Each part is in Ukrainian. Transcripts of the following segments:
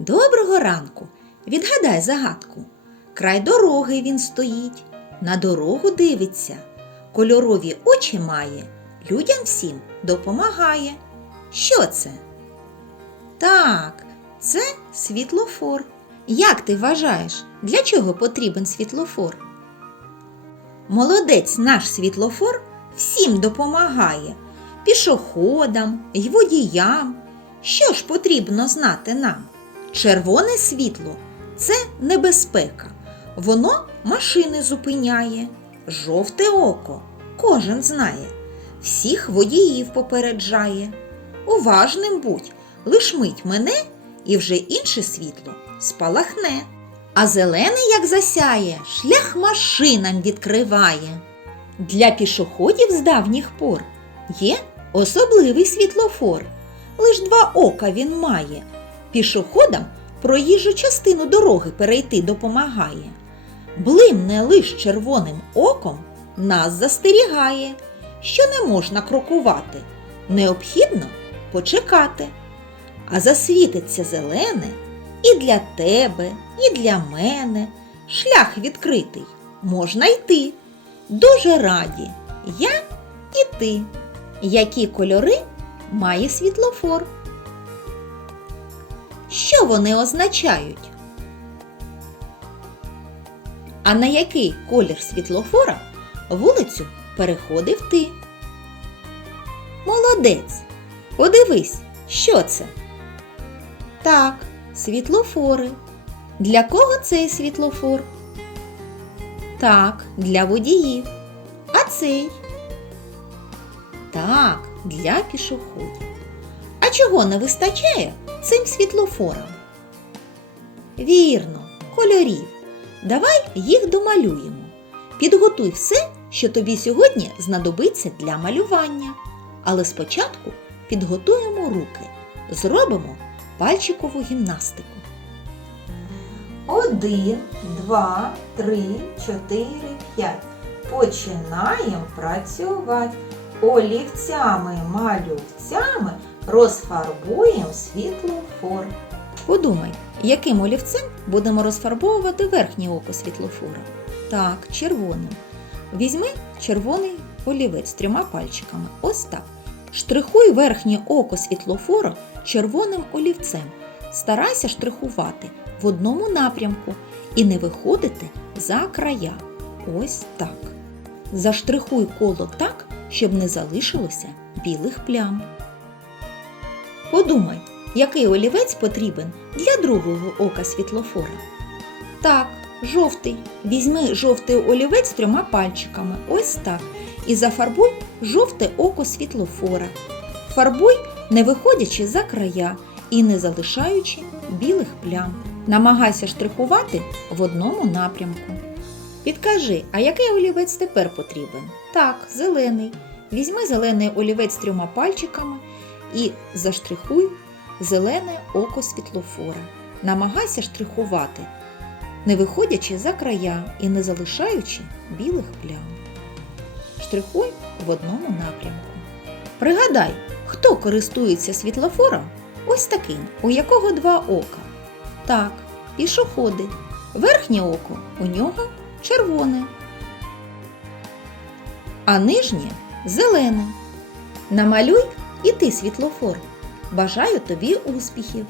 Доброго ранку! Відгадай загадку. Край дороги він стоїть, на дорогу дивиться, кольорові очі має, людям всім допомагає. Що це? Так, це світлофор. Як ти вважаєш, для чого потрібен світлофор? Молодець наш світлофор всім допомагає пішоходам й водіям. Що ж потрібно знати нам? Червоне світло це небезпека. Воно машини зупиняє. Жовте око кожен знає. Всіх водіїв попереджає. Уважним будь, лиш мить мене, і вже інше світло спалахне. А зелений, як засяє, шлях машинам відкриває. Для пішоходів з давніх пор є особливий світлофор. Лиш два ока він має. Пішоходам проїжджу частину дороги перейти допомагає. Блимне лиш червоним оком нас застерігає, що не можна крокувати, необхідно почекати. А засвітиться зелене і для тебе, і для мене. Шлях відкритий, можна йти. Дуже раді я і ти. Які кольори має світлофор? Що вони означають? А на який колір світлофора вулицю переходив ти? Молодець! Подивись, що це? Так, світлофори. Для кого цей світлофор? Так, для водіїв. А цей? Так, для пішоходів. А чого не вистачає цим світлофорам? Вірно, кольорів. Давай їх домалюємо. Підготуй все, що тобі сьогодні знадобиться для малювання. Але спочатку підготуємо руки. Зробимо пальчикову гімнастику. Один, два, три, чотири, п'ять. Починаємо працювати. Олівцями, малювцями розфарбуємо світлофор. Подумай, яким олівцем будемо розфарбовувати верхнє око світлофора? Так, червоним. Візьми червоний олівець трьома пальчиками. Ось так. Штрихуй верхнє око світлофора червоним олівцем. Старайся штрихувати в одному напрямку і не виходити за края. Ось так. Заштрихуй коло так, щоб не залишилося білих плям. Подумай, який олівець потрібен для другого ока світлофора. Так, жовтий. Візьми жовтий олівець трьома пальчиками. Ось так. І зафарбуй жовте око світлофора. Фарбуй, не виходячи за края і не залишаючи білих плям. Намагайся штрихувати в одному напрямку. Підкажи, а який олівець тепер потрібен? Так, зелений. Візьми зелений олівець трьома пальчиками і заштрихуй зелене око світлофора. Намагайся штрихувати, не виходячи за края і не залишаючи білих плям. Штрихуй в одному напрямку. Пригадай, хто користується світлофором ось таким, у якого два ока. Так, пішоходи. Верхнє око у нього червоне, а нижнє зелене. Намалюй і ти світлофор. Бажаю тобі успіхів.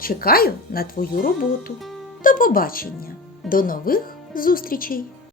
Чекаю на твою роботу. До побачення. До нових зустрічей!